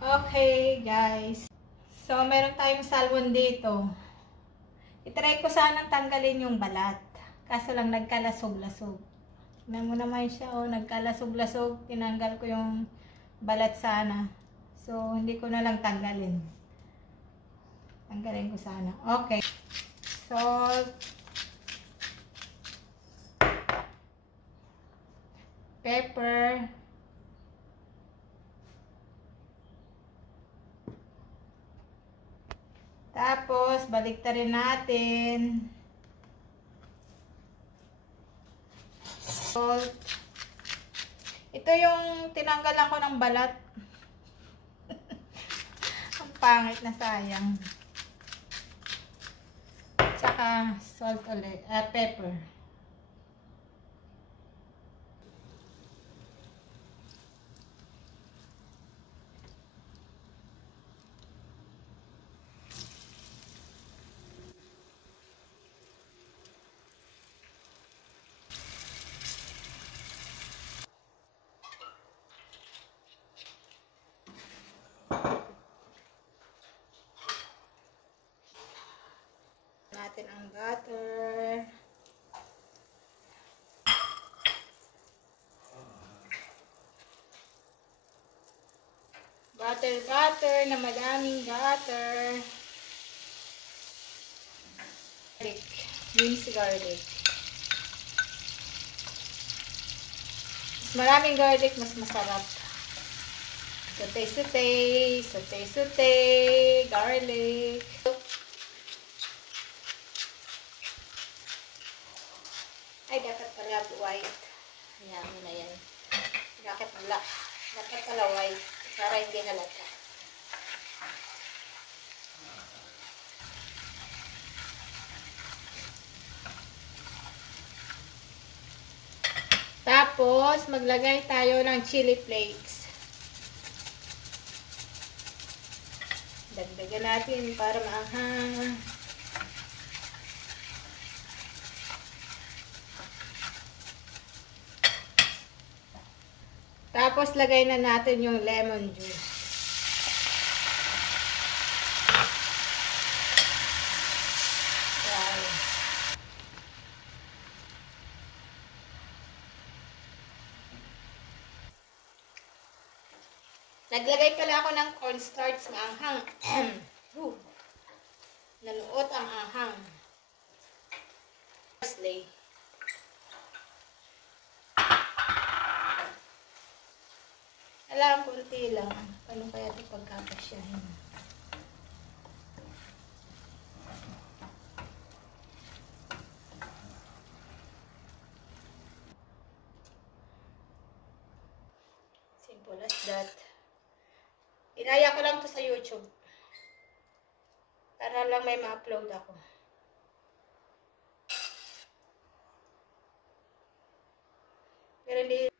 Okay, guys. So, meron tayong salmon dito. I-try ko sanang tanggalin yung balat. Kaso lang nagkalasog-lasog. Tignan mo naman siya, oh. Nagkalasog-lasog. Tinanggal ko yung balat sana. So, hindi ko na lang tanggalin. Tanggalin ko sana. Okay. Salt. Pepper. Tapos, baliktarin natin. Salt. Ito yung tinanggalan ko ng balat. Ang pangit na sayang. Tsaka, salt ulit. Pepper. Natin ang butter. Butter na madaming butter. Garlic. Minced garlic. Mas maraming garlic, mas masarap. Saute, garlic. Ay, dapat pala white. Ayan, yun na yan. Dapat pala white. Para hindi halata. Tapos, maglagay tayo ng chili flakes. Dagdagan natin para maanghang. Tapos, lagay na natin yung lemon juice. Wow. Naglagay pala ako ng cornstarch, maanghang. Naluot ang anghang. Parsley. Alam, kunti lang. Paano kaya ito pagkakasyahin? Simple as that. Inaya ko lang to sa YouTube. Para lang may ma-upload ako. Pero hindi